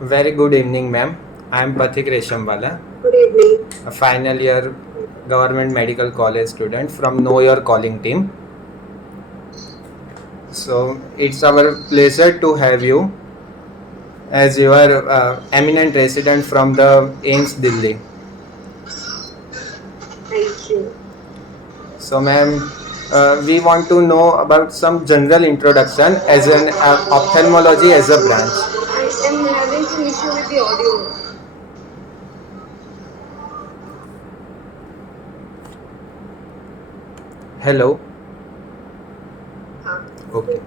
Very good evening, ma'am. I am Pathik Reshamwala, Good evening. a final year government medical college student from Know Your Calling team. So it's our pleasure to have you as you are eminent resident from the AIIMS Delhi. Thank you. So, ma'am, we want to know about some general introduction as an ophthalmology as a branch. I am having some issue with the audio. Hello. Huh. Okay.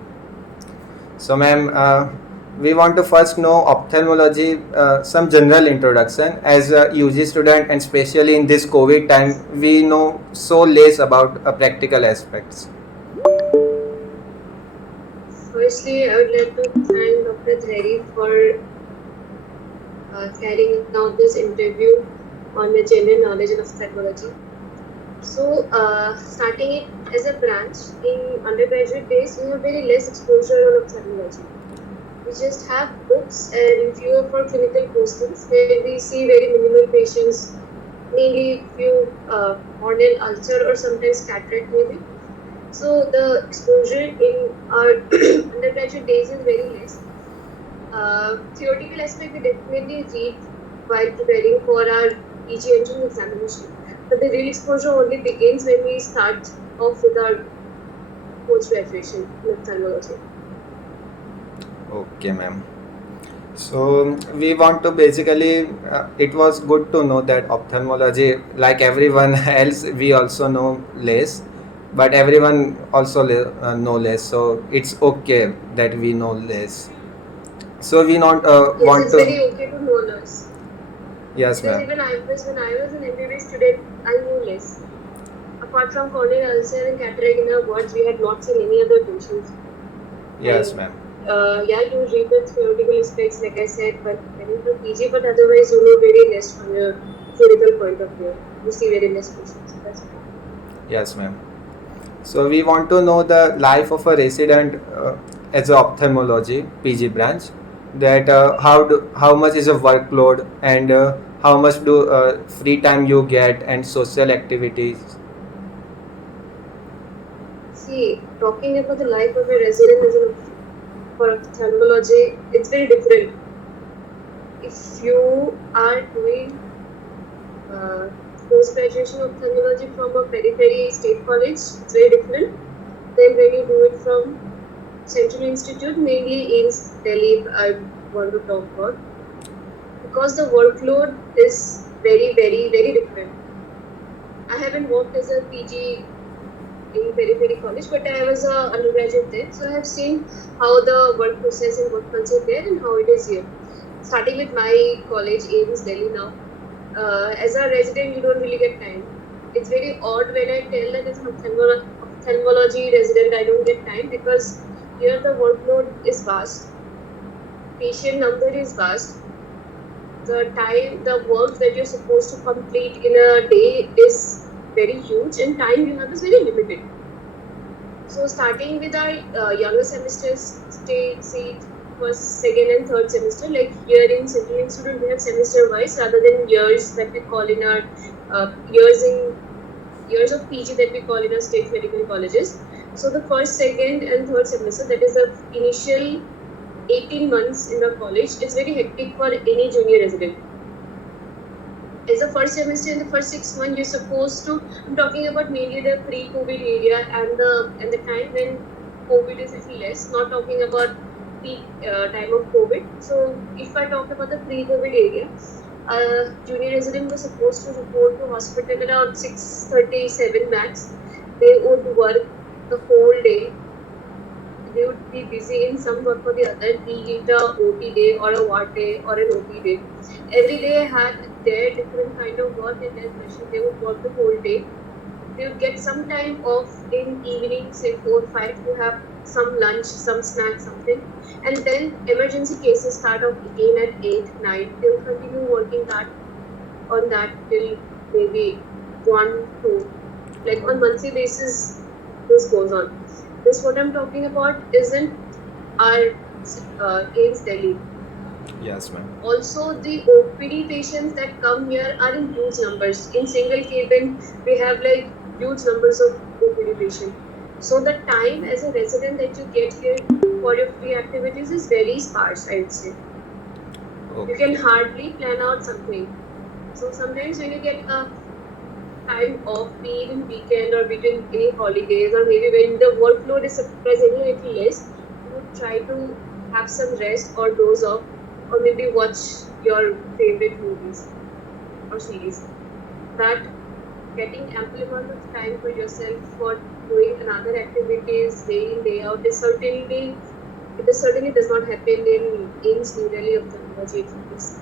So, ma'am, we want to first know ophthalmology, some general introduction. As a UG student, and especially in this COVID time, we know so less about practical aspects. Firstly, I would like to thank Dr. Theri for carrying out this interview on the general knowledge of ophthalmology. So, starting it as a branch in undergraduate days, we have very less exposure on ophthalmology. We just have books and fewer for clinical postings where we see very minimal patients, mainly few corneal ulcer or sometimes cataract maybe. So the exposure in our undergraduate days is very less. Theoretical aspect we definitely read while preparing for our PG entrance examination, but the real exposure only begins when we start off with our post graduation in ophthalmology. Okay, ma'am. So we want to basically, it was good to know that ophthalmology, like everyone else, we also know less, but everyone also know less. So it's okay that we know less. So we not Yes, want it's to. very okay to know less. Yes, Because ma'am. even when I was an MBBS student, I knew less. Apart from corneal ulcer and cataract in our wards, we had not seen any other patients. Yes, And ma'am. yeah, you read the theoretical aspects, like I said, but when you do PG, but otherwise you know very less from your theoretical point of view. You see very less patients. That's fine. Yes, ma'am. So we want to know the life of a resident as a ophthalmology PG branch. That how much is a workload and how much do free time you get and social activities. See, talking about the life of a resident as for ophthalmology, it's very different. If you are doing post-graduation ophthalmology from a periphery state college, it's very different than when you do it from Central Institute, mainly in Delhi, I want to talk about, because the workload is very, very, very different. I haven't worked as a PG in periphery college, but I was a undergraduate there, so I have seen how the work process and work culture there and how it is here. Starting with my college, AIIMS Delhi now, as a resident, you don't really get time. It's very odd when I tell that as an ophthalmology resident, I don't get time because here the workload is vast, patient number is vast, the time, the work that you're supposed to complete in a day is very huge, and time you have is very limited. So starting with our younger semesters, say first, second, and third semester. Like here in Central Institute, we have semester wise rather than years that we call in our years of PG that we call in our state medical colleges. So the first, second, and third semester, that is the initial 18 months in the college, is very hectic for any junior resident. As the first semester, in the first 6 months, you're supposed to. I'm talking about mainly the pre-COVID area and the time when COVID is little less. Not talking about peak time of COVID. So if I talk about the pre-COVID area, junior resident was supposed to report to hospital around 6:37 max. They would work the whole day. They would be busy in some work or the other, be it a OT day or a ward day or an OP day. Every day had their different kind of work and their pressure. They would work the whole day. They would get some time off in evening, say 4 5, to have some lunch, some snack, something. And then emergency cases start off again at 8, 9. They will continue working on that till maybe 1, 2. Like on monthly basis, this goes on. This what I'm talking about isn't our AIIMS Delhi. Yes, ma'am. Also, the OPD patients that come here are in huge numbers. In single cabin, we have like huge numbers of OPD patients. So the time as a resident that you get here for your free activities is very sparse, I would say. You can Okay. hardly plan out something. So sometimes when you get a time off, be it in weekend or between any holidays, or maybe when the workload is surprisingly a little less, you would try to have some rest or doze off, or maybe watch your favorite movies or series. That getting ample amount of time for yourself for doing another activities day in day out is certainly does not happen in AIIMS New Delhi Ophthalmology at least.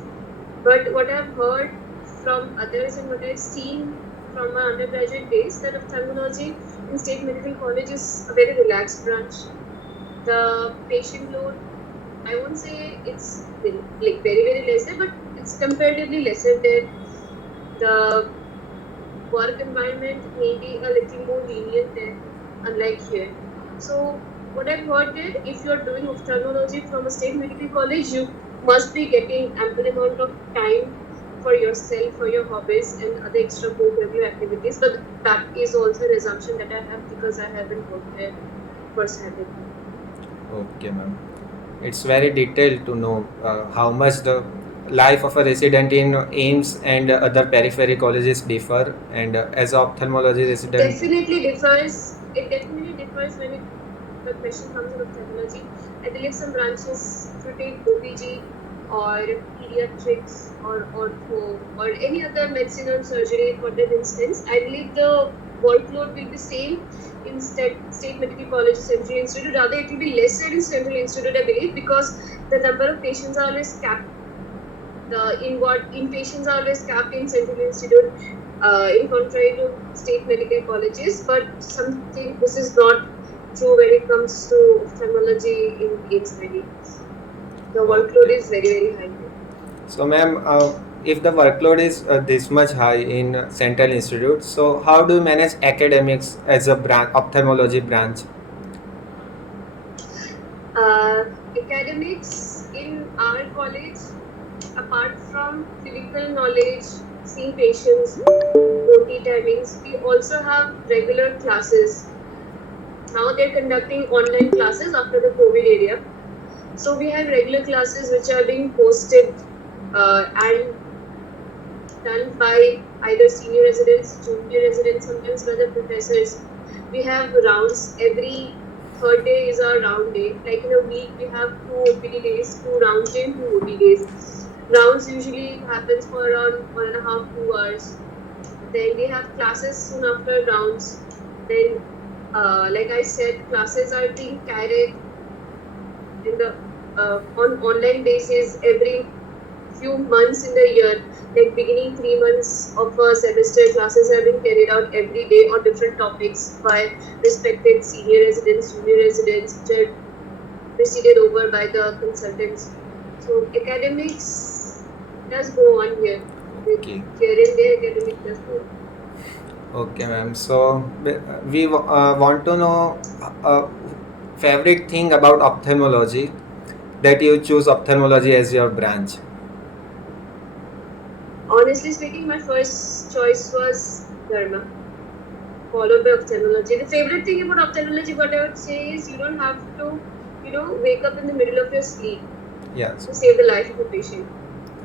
But what I've heard from others and what I've seen from my undergraduate days, that ophthalmology in State Medical College is a very relaxed branch. The patient load, I won't say it's like very lesser, but it's comparatively lesser there. The work environment may be a little more lenient there, unlike here. So what I've heard there, if you're doing ophthalmology from a state medical college, you must be getting ample amount of time for yourself, for your hobbies and other extracurricular activities. But that is also an assumption that I have because I haven't worked there firsthand. Okay, ma'am. It's very detailed to know how much the life of a resident in AIMS and other periphery colleges differ. And as an ophthalmology resident, Definitely differs. It definitely differs when the question comes in ophthalmology. I believe some branches, if you take OBG or pediatrics or ortho or any other medicine or surgery for that instance, I believe the workload will be same in state medical college central institute. Rather, it will be lesser in central institute, I believe, because the number of patients are always capped. The inpatients are always capped in central institute, in contrary to state medical colleges. But something this is not true when it comes to ophthalmology in AIIMS Delhi. The workload okay. is very high there. So, ma'am, if the workload is this much high in Central Institute, so how do you manage academics as a branch, ophthalmology branch? Uh, Academics in our college, apart from clinical knowledge, seeing patients, OT timings, we also have regular classes. Now they're conducting online classes after the COVID area. So we have regular classes which are being posted and done by either senior residents, junior residents, sometimes by the professors. We have rounds every third day is our round day. Like in a week, we have two OPD days, two round day, and two OT days. Rounds usually happens for around 1.5, 2 hours. Then we have classes soon after rounds. Then, like I said, classes are being carried in the on online basis every few months in the year. Like beginning 3 months of a semester, classes are being carried out every day on different topics by respected senior residents, junior residents, which are preceded over by the consultants. So academics does go on here. Okay. Here and there, academic does go on. Okay, ma'am. So we want to know favorite thing about ophthalmology that you choose ophthalmology as your branch. Honestly speaking, my first choice was Dharma, followed by ophthalmology. The favorite thing about ophthalmology, what I would say is you don't have to, wake up in the middle of your sleep Yes. to save the life of a patient.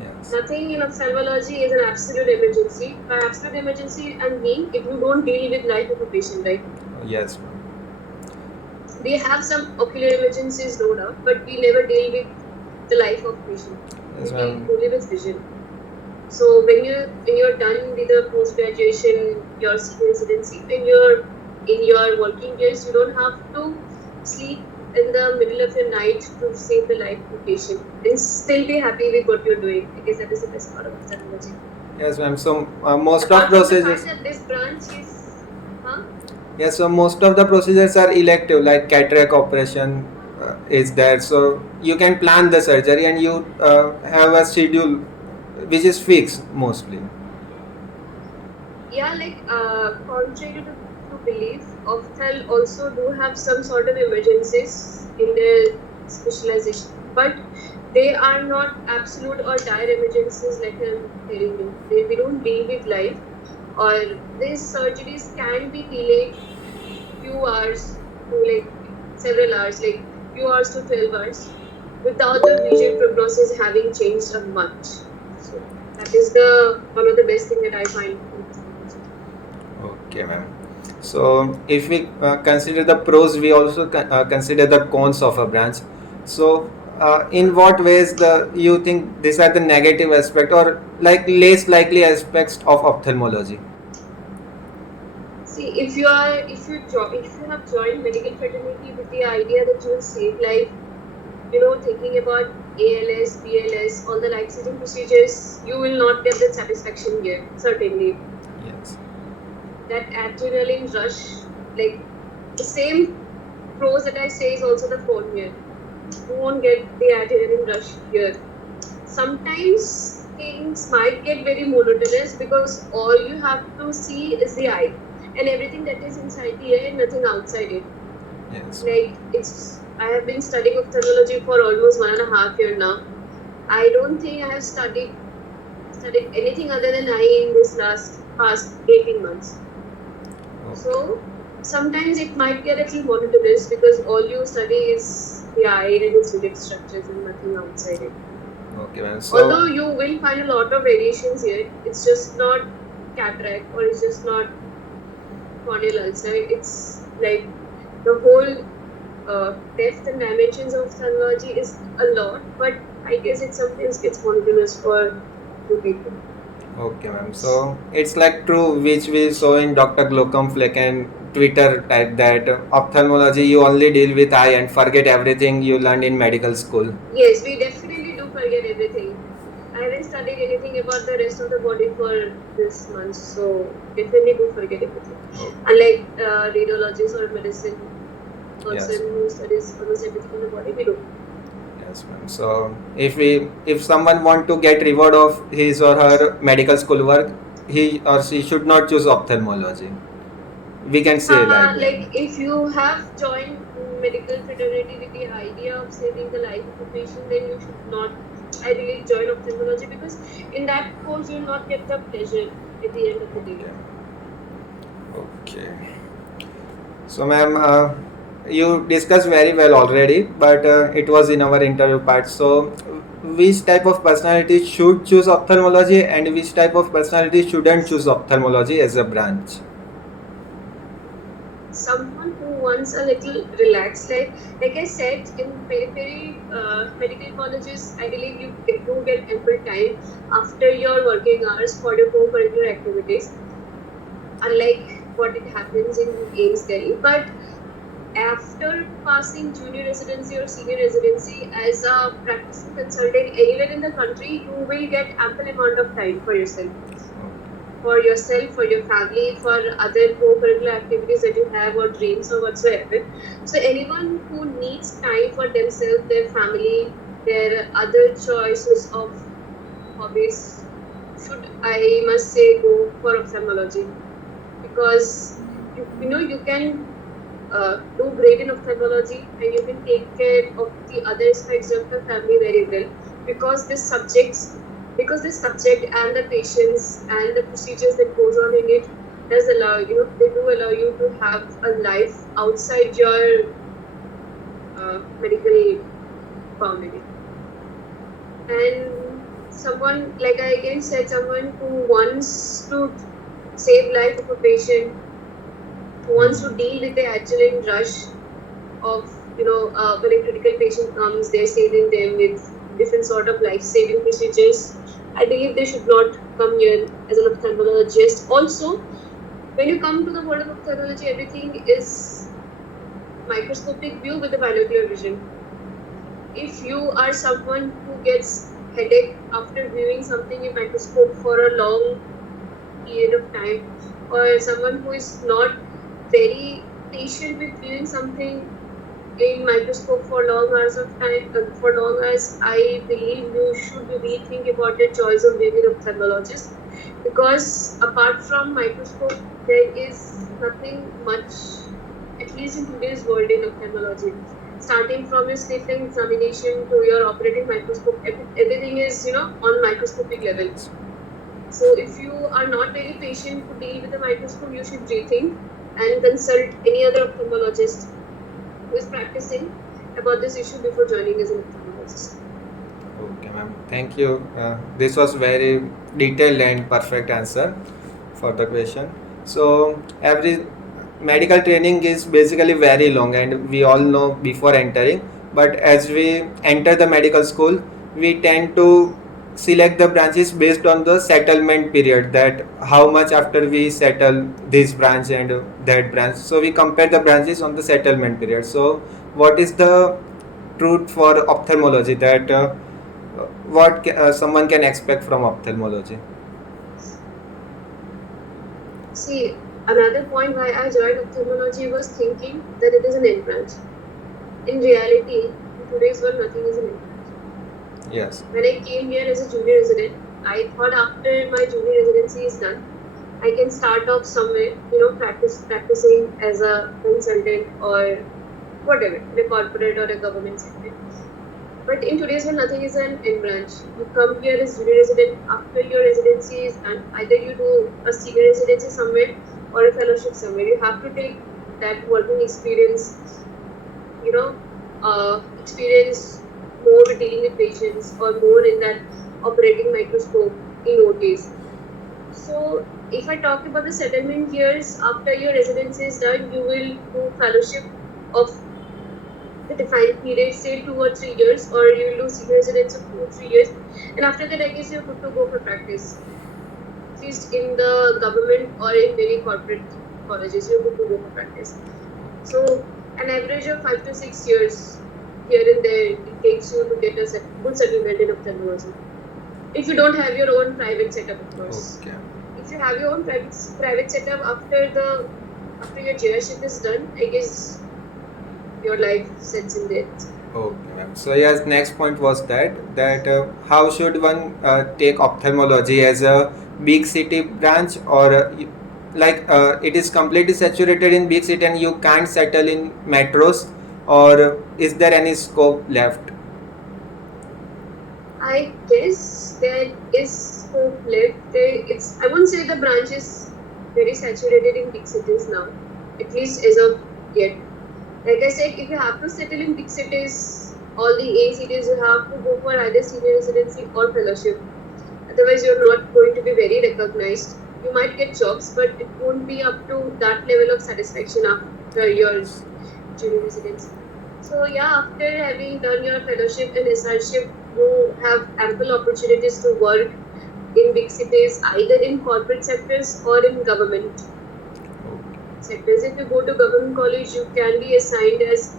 Yes. Nothing in ophthalmology is an absolute emergency. By absolute emergency, I mean if you don't deal with life of a patient, right? Yes, ma'am. We have some ocular emergencies, no doubt, but we never deal with the life of patient. We Yes, deal ma'am. only with vision. So when you're done with the post graduation, your senior residency, when you're in your working years, you don't have to sleep in the middle of the night to save the life of a patient and still be happy with what you're doing. I guess that is the best part of ophthalmology. Yes, ma'am. So most of Apart from the fact procedures. that this branch is, huh? Yes, so most of the procedures are elective, like cataract operation is there. So you can plan the surgery and you have a schedule which is fixed mostly. Yeah, like contrary to belief, Ophthal also do have some sort of emergencies in their specialization, but They are not absolute or dire emergencies, like I'm telling you. We don't deal with life, or these surgeries can be delayed few hours to like several hours, like few hours to 12 hours, without the visual prognosis having changed a much. So that is the one of the best thing that I find in ophthalmology. Okay, ma'am. So, if we consider the pros, we also consider the cons of a branch. So, in what ways the you think these are the negative aspect or like less likely aspects of ophthalmology? See, if you have joined medical fraternity with the idea that you will save life, thinking about ALS, BLS, all the life-saving procedures, you will not get that satisfaction here, certainly. Yes. That adrenaline rush, like the same pros that I say is also the con here. You won't get the adrenaline rush here. Sometimes things might get very monotonous because all you have to see is the eye and everything that is inside the eye and nothing outside it. Yes. Like I have been studying ophthalmology for almost 1.5 years now. I don't think I have studied anything other than eye in this past 18 months. Okay. So sometimes it might get a little monotonous because all you study is the eye and its unit structures and nothing outside it. Okay, ma'am. So, Although you will find a lot of variations here, it's just not cataract or it's just not corneal ulcer. It's like the whole depth and dimensions of ophthalmology is a lot, but I guess it sometimes gets monotonous for few people. okay, ma'am. So it's like true, which we saw in Dr. Glocom Fleck and Twitter type that ophthalmology you only deal with eye and forget everything you learned in medical school. Yes, we definitely do forget everything. I haven't studied anything about the rest of the body for this month, so definitely do forget everything. Oh, Unlike radiologist or medicine person yes. who studies almost everything in the body, we do. Yes, ma'am. So if someone want to get reward of his or her medical school work, he or she should not choose ophthalmology. We can say like that. Like if you have joined medical fraternity with the idea of saving the life of a patient, then you should not, I believe, join ophthalmology because in that course you will not get the pleasure at the end of the day. Okay. Okay. So, ma'am, you discussed very well already, but it was in our interview part. So, which type of personality should choose ophthalmology and which type of personality shouldn't choose ophthalmology as a branch? Someone who wants a little relaxed like I said, in periphery medical colleges, I believe you do get ample time after your working hours for your co-curricular activities, unlike what it happens in AIIMS Delhi. But after passing junior residency or senior residency as a practicing consultant anywhere in the country, you will get ample amount of time for yourself, for your family, for other co-curricular activities that you have or dreams or whatsoever. So anyone who needs time for themselves, their family, their other choices of hobbies should, I must say, go for ophthalmology because you can do great in ophthalmology and you can take care of the other aspects of the family very well because this subject and the patients and the procedures that goes on in it does allow they do allow you to have a life outside your medical boundary. And someone, like I again said, someone who wants to save life of a patient, who wants to deal with the adrenaline rush of when a critical patient comes, they're saving them with different sort of life-saving procedures. I believe they should not come here as an ophthalmologist. Also, when you come to the world of ophthalmology, everything is microscopic view with a binocular vision. If you are someone who gets headache after viewing something in microscope for a long period of time, or someone who is not very patient with viewing something in microscope for long hours of time, for long hours, I believe you should rethink about your choice of being an ophthalmologist because apart from microscope, there is nothing much, at least in today's world, in ophthalmology. starting from your slit line examination to your operating microscope, everything is, on microscopic level. So if you are not very patient to deal with the microscope, you should rethink and consult any other ophthalmologist who is practicing about this issue before joining as an ophthalmologist. Okay, ma'am. Thank you. This was very detailed and perfect answer for the question. So every medical training is basically very long, and we all know before entering. But as we enter the medical school, we tend to select the branches based on the settlement period. That how much after we settle this branch and that branch. So we compare the branches on the settlement period. So what is the truth for ophthalmology that someone can expect from ophthalmology? See, another point why I joined ophthalmology was thinking that it is an end branch. In reality, in today's world, nothing is an end branch. Yes. When I came here as a junior resident, I thought after my junior residency is done, I can start off somewhere, practicing as a consultant or whatever, in a corporate or a government sector. But in today's world, nothing is an end branch. You come here as junior resident. After your residency is done, either you do a senior residency somewhere or a fellowship somewhere. You have to take that working experience, experience more with dealing with patients or more in that operating microscope in OTs. So if I talk about the settlement years, after your residency is done, you will do fellowship of the defined period, say 2 or 3 years, or you will do senior residence of 2 or 3 years, and after that, I guess you're good to go for practice. At least in the government or in very corporate colleges, you're good to go for practice. So an average of 5 to 6 years here and there it takes you to get a good settlement in ophthalmology. If you don't have your own private setup, of course. Okay. If you have your own private setup after your GI is done, I guess your life sets in there. Okay, ma'am. So yes, next point was that how should one take ophthalmology as a big city branch, or it is completely saturated in big city and you can't settle in metros, or is there any scope left? I guess there is scope left. I won't say the branch is very saturated in big cities now, at least as of yet. Like I said, if you have to settle in big cities, all the A cities, you have to go for either senior residency or fellowship. Otherwise, you're not going to be very recognized. You might get jobs, but it won't be up to that level of satisfaction after your junior residency. So yeah, after having done your fellowship and SRship, you have ample opportunities to work in big cities, either in corporate sectors or in government sectors. If you go to government college, you can be assigned as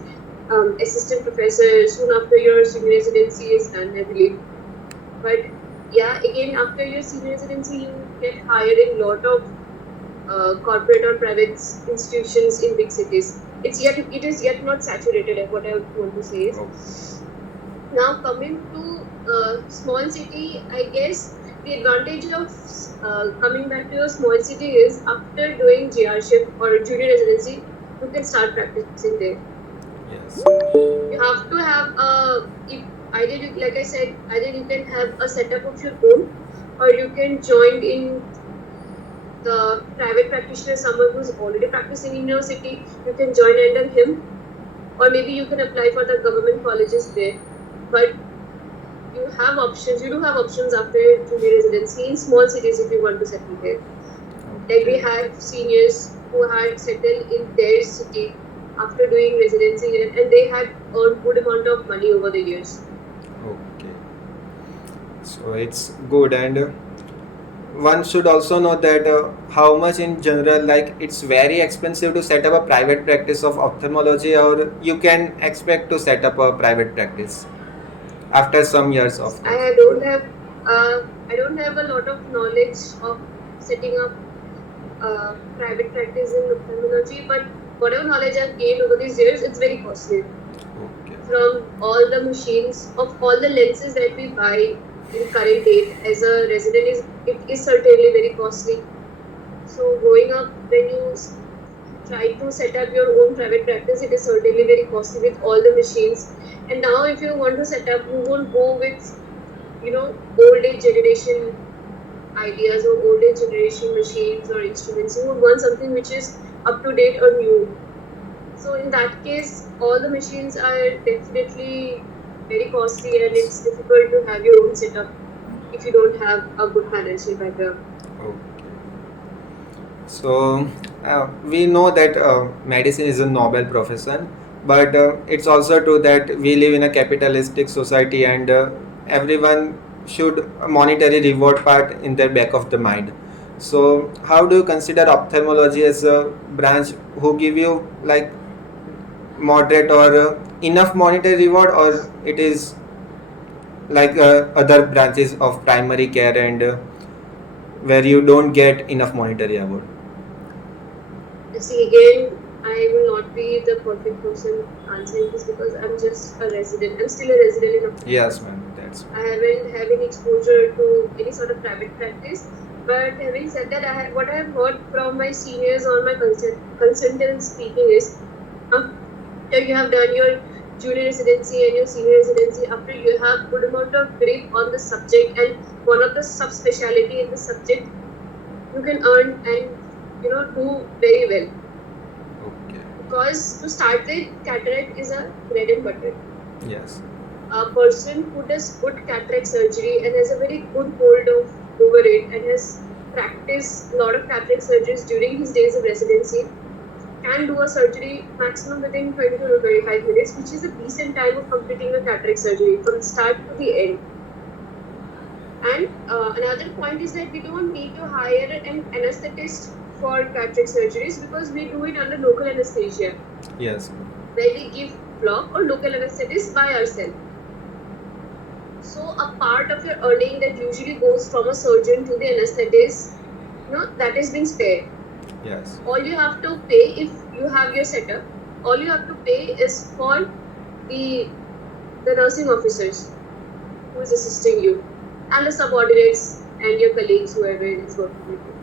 assistant professor soon after your senior residency is done, I believe. But yeah, again, after your senior residency, you get hired in a lot of corporate or private institutions in big cities. It is yet not saturated. What I want to say is, now coming to small city, I guess the advantage of coming back to a small city is after doing GRship or junior residency, you can start practicing there. Yes. You have to have like I said, either you can have a setup of your own, or you can join in the private practitioner, someone who's already practicing in your city. You can join under him, or maybe you can apply for the government colleges there. But you have options. You do have options after junior residency in small cities if you want to settle there. Like we had seniors who had settled in their city after doing residency, and they had earned good amount of money over the years. Okay. So it's good, and one should also know that how much in general, like it's very expensive to set up a private practice of ophthalmology, or you can expect to set up a private practice after some years of course. I don't have a lot of knowledge of setting up private practice in ophthalmology, but whatever knowledge I've gained over these years, it's very costly. Okay. From all the machines, of all the lenses that we buy in current date as a resident, it is certainly very costly. So growing up, when you try to set up your own private practice, it is certainly very costly with all the machines. And now if you want to set up, you won't go with, old age generation ideas or old age generation machines or instruments. You would want something which is up to date or new. So in that case, all the machines are definitely very costly, and it's difficult to have your own setup if you don't have a good financial background. Okay. So we know that medicine is a noble profession, but it's also true that we live in a capitalistic society, and everyone should a monetary reward part in their back of the mind. So how do you consider ophthalmology as a branch who give you like moderate or enough monetary reward, or it is like other branches of primary care and where you don't get enough monetary reward? See, again, I will not be the perfect person answering this because I'm just a resident. I'm still a resident in Yes, ophthalmology. ma'am. That's I haven't had any exposure to any sort of private practice. But having said that, what I have heard from my seniors or my consultants speaking is, after you have done your junior residency and your senior residency, after you have good amount of grip on the subject and one of the subspecialty in the subject, you can earn and do very well. okay. Because to start with, cataract is a bread and butter. Yes. A person who does good cataract surgery and has a very good hold of over it and has practiced a lot of cataract surgeries during his days of residency can do a surgery maximum within 20 to 25 minutes, which is a decent time of completing a cataract surgery from start to the end. And another point is that we don't need to hire an anesthetist for cataract surgeries because we do it under local anesthesia, Yes. where we give block or local anesthetic by ourselves. So a part of your earning that usually goes from a surgeon to the anesthetist, that has been spared. Yes. All you have to pay if you have your setup, all you have to pay is for the nursing officers who is assisting you and the subordinates and your colleagues, whoever is working with you.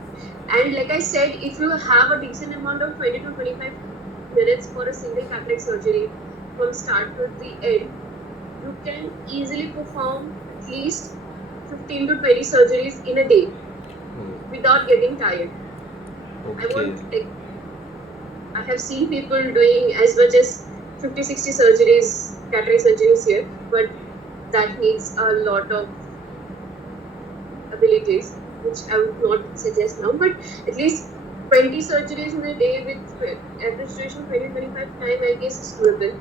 And like I said, if you have a decent amount of 20 to 25 minutes for a single cataract surgery from start to the end, you can easily perform at least 15 to 20 surgeries in a day without getting tired. Okay. I have seen people doing as much as 50, 60 surgeries, cataract surgeries here, but that needs a lot of abilities, which I would not suggest now. But at least 20 surgeries in a day with average duration of 20-25 time, I guess, is doable.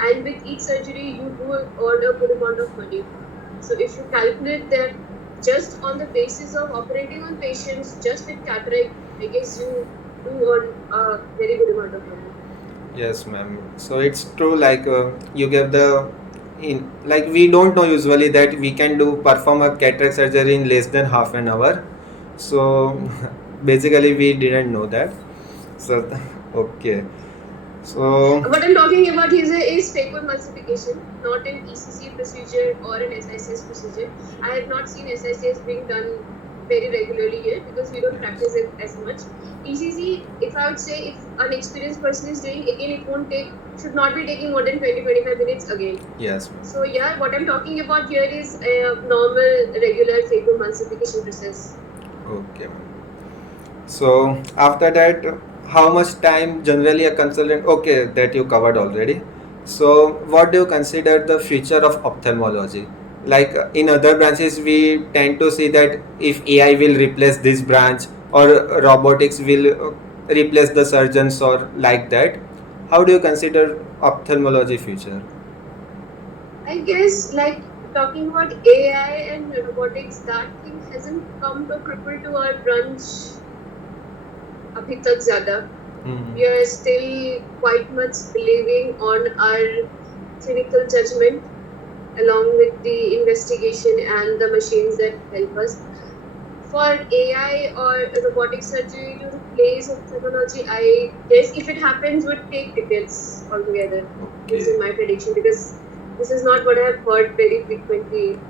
And with each surgery, you do earn a good amount of money. So if you calculate that just on the basis of operating on patients just with cataract, I guess you do earn a very good amount of money. Yes, ma'am. So it's true, like you give the in like we don't know usually that we can do perform a cataract surgery in less than half an hour. So basically, we didn't know that. So okay. So What I'm talking about is phacoemulsification, not an ECC procedure or an SICS procedure. I have not seen SICS being done very regularly here because we don't practice it as much. ECC, if I would say, if an experienced person is doing, again, should not be taking more than 20-25 minutes again. yes. So yeah, what I'm talking about here is a normal, regular phacoemulsification process. Okay. So after that, how much time generally a consultant? Okay, that you covered already. So what do you consider the future of ophthalmology? Like in other branches, we tend to see that if AI will replace this branch or robotics will replace the surgeons or like that. How do you consider ophthalmology future? I guess, like, talking about AI and robotics, that thing hasn't come to cripple to our branch abhi tak zyada. Hmm. We are still quite much believing on our clinical judgment along with the investigation and the machines that help us. For AI or robotic surgery to replace ophthalmology, I guess if it happens, would take decades altogether. This Okay. is my prediction because this is not what I have heard very frequently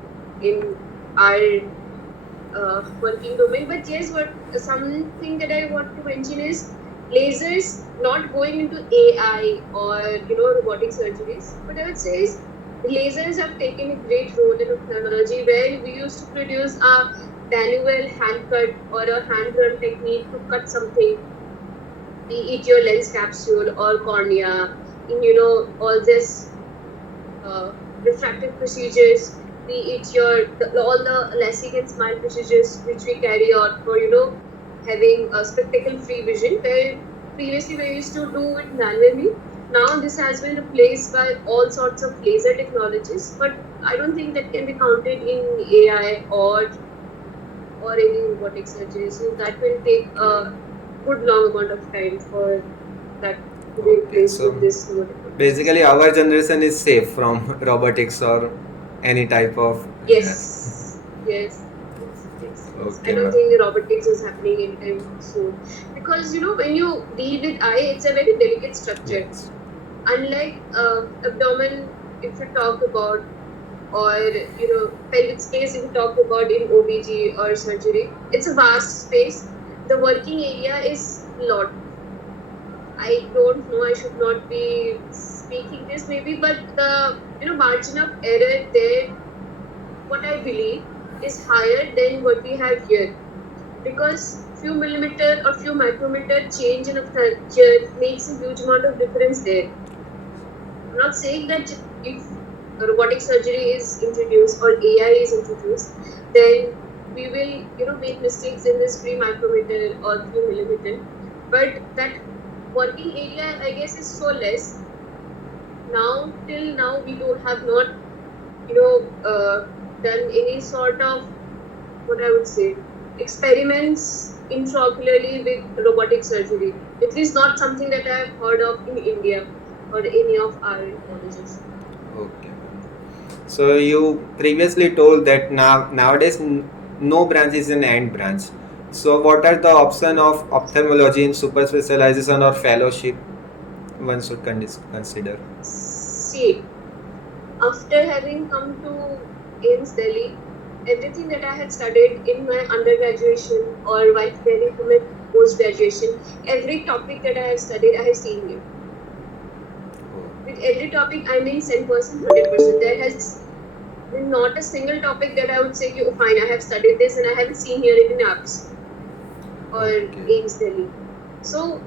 in our working domain. But yes, what something that I want to mention is lasers not going into AI or robotic surgeries, but I would say is lasers have taken a great role in ophthalmology, where we used to produce a manual hand cut or a hand run technique to cut something, be it your lens capsule or cornea, in all this refractive procedures, be it all the LASIK and SMILE procedures which we carry out for having a spectacle-free vision, where previously we used to do it manually. Now this has been replaced by all sorts of laser technologies, but I don't think that can be counted in AI or any robotic surgery. So that will take a good long amount of time for that to be Okay, replaced so with this new technologies. basically our generation is safe from robotics or any type of. Yes. Yes. I Okay, don't ma'am. think robotics is happening anytime soon, because when you deal with eye, it's a very delicate structure. Yes. Unlike abdomen, if you talk about, or pelvic space, if you talk about in OBG or surgery, it's a vast space. The working area is lot. I don't know. I should not be speaking this maybe, but the margin of error there, what I believe, is higher than what we have here, because few millimeter or few micrometer change in a fracture makes a huge amount of difference there. I'm not saying that if robotic surgery is introduced or AI is introduced, then we will make mistakes in this 3 micrometer or few millimeter, but that working area, I guess, is so less. Now, till now, we don't have not you know done any sort of, what I would say, experiments intraocularly with robotic surgery. At least not something that I have heard of in India or any of our colleges. Okay. So you previously told that nowadays no branch is an end branch. So what are the option of ophthalmology in super specialization or fellowship one should consider? See, after having come to AIIMS Delhi, everything that I had studied in my undergraduation or while preparing for my post graduation, every topic that I have studied, I have seen here. With every topic, I mean 10%, 100%. There has been not a single topic that I would say, oh, fine, I have studied this and I haven't seen here it in apps or Okay. AIIMS Delhi. So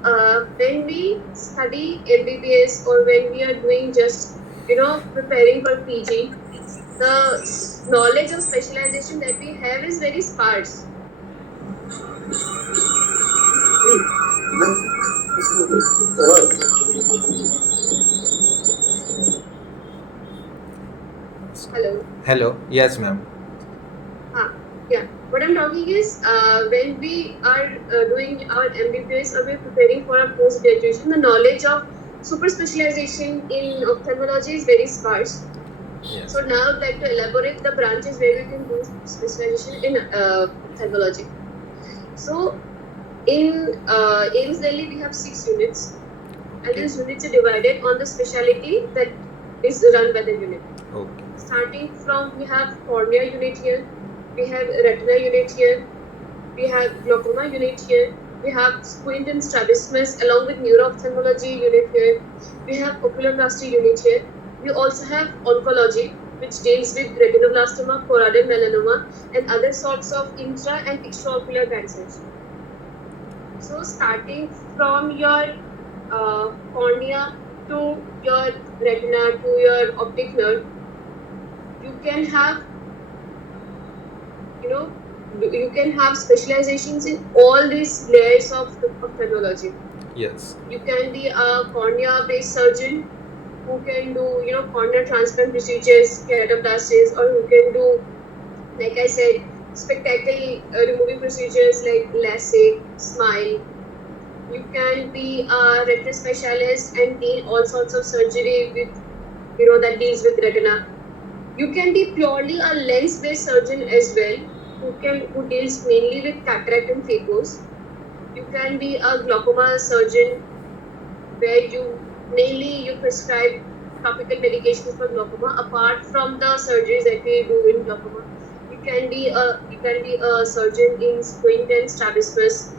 when we study MBBS or when we are doing just preparing for PG, the knowledge of specialization that we have is very sparse. Hello. Hello. Yes, ma'am. Yeah. What I'm talking is, when we are doing our MBBS or we're preparing for our post graduation, the knowledge of super specialization in ophthalmology is very sparse. Yes. So now I'd like to elaborate the branches where we can do specialization in ophthalmology. So in AIIMS Delhi, we have 6 units, and Okay. these units are divided on the speciality that is run by the unit. Okay. Starting from, we have cornea unit here, we have retina unit here, we have glaucoma unit here, we have squint and strabismus along with neuro-ophthalmology unit here, we have oculoplasty unit here. We also have oncology, which deals with retinoblastoma, choroidal melanoma, and other sorts of intra and extraocular cancers. So starting from your cornea to your retina to your optic nerve, you can have you can have specializations in all these layers of ophthalmology. Yes. You can be a cornea based surgeon who can do cornea transplant procedures, keratoplasties, or who can do, like I said, spectacle removing procedures like LASIK, SMILE. You can be a retina specialist and deal all sorts of surgery with that deals with retina. You can be purely a lens based surgeon as well, who deals mainly with cataract and phaco. You can be a glaucoma surgeon, where you prescribe topical medications for glaucoma apart from the surgeries that we do in glaucoma. You can be a surgeon in squint and strabismus.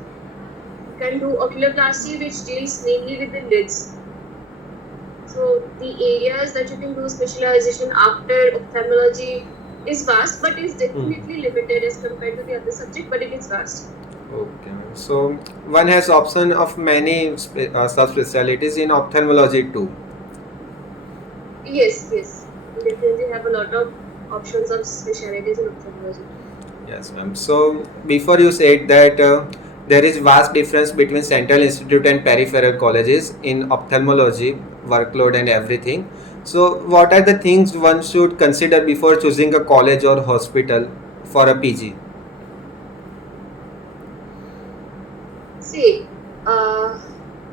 can do oculoplasty, which deals mainly with the lids. So the areas that you can do specialization after ophthalmology is vast, but is Hmm. definitely limited as compared to the other subject, but it is vast. Okay, ma'am. So one has option of many subspecialties in ophthalmology too. Yes, yes. You definitely have a lot of options of specialities in ophthalmology. Yes, ma'am. So before you said that there is vast difference between central institute and peripheral colleges in ophthalmology, workload and everything. So what are the things one should consider before choosing a college or hospital for a PG? See,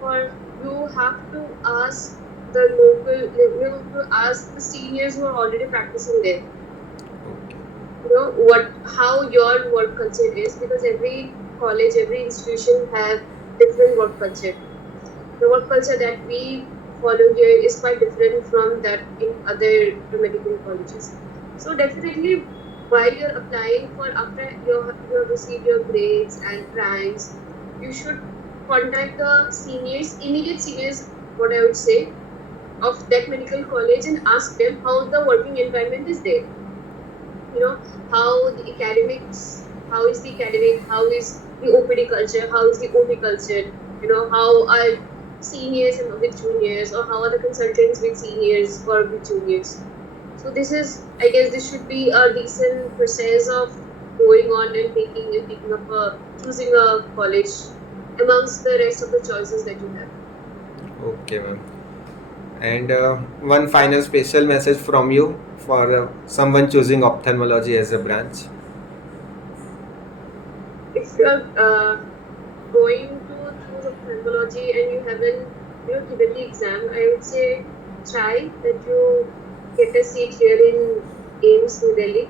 for you have to ask the local, you have to ask the seniors who are already practicing there. Okay. You know how your work culture is, because every college, every institution have different work culture. The work culture that we follow here is quite different from that in other medical colleges. So definitely, while you're applying for, after you have received your grades and ranks, you should contact the seniors, immediate seniors, what I would say, of that medical college, and ask them how the working environment is there. You know, how the academics, how is the academic, how is the OPD culture, how is the OT culture, you know, how are seniors and with juniors, or how are the consultants with seniors or with juniors. So this is, I guess, this should be a decent process of going on and taking up a choosing a college amongst the rest of the choices that you have. Okay, ma'am. And one final special message from you for someone choosing ophthalmology as a branch. If you're going to choose ophthalmology and you haven't, you know, given the exam, I would say try that you get a seat here in AIIMS New Delhi,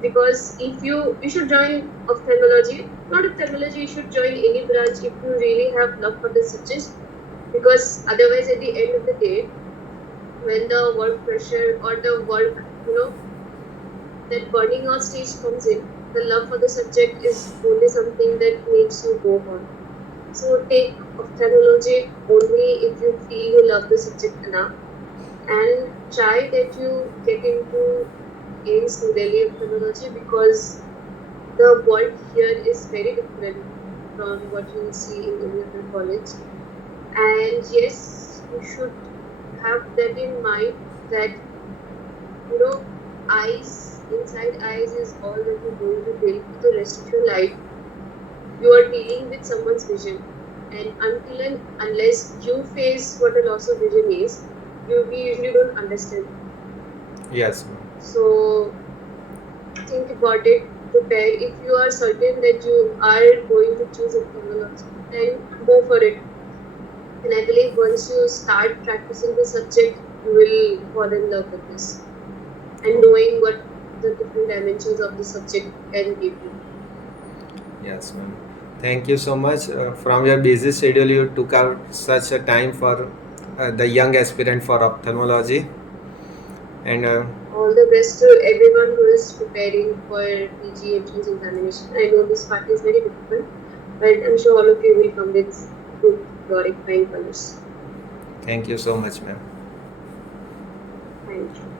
because if you should join ophthalmology, not ophthalmology, you should join any branch if you really have love for the subject, because otherwise at the end of the day, when the work pressure or the work, you know, that burning out stage comes in, the love for the subject is only something that makes you go on. So take ophthalmology only if you feel you love the subject enough, and try that you get into AIMS New Delhi ophthalmology, because the world here is very different from what you will see in any other college. And yes, you should have that in mind that, you know, eyes, inside eyes is all that you're going to deal with the rest of your life. You are dealing with someone's vision, and until and unless you face what a loss of vision is, we usually don't understand. Yes, ma'am. So think about it, prepare. If you are certain that you are going to choose ophthalmology, then go for it. And I believe once you start practicing the subject, you will fall in love with this, and Oh, knowing what the different dimensions of the subject can give you. yes, ma'am. Thank you so much. From your busy schedule, you took out such a time for the young aspirant for ophthalmology. And All the best to everyone who is preparing for PG entrance examination. I know this part is very difficult, but I'm sure all of you will come with good glorifying colors. thank you so much, ma'am. Thank you.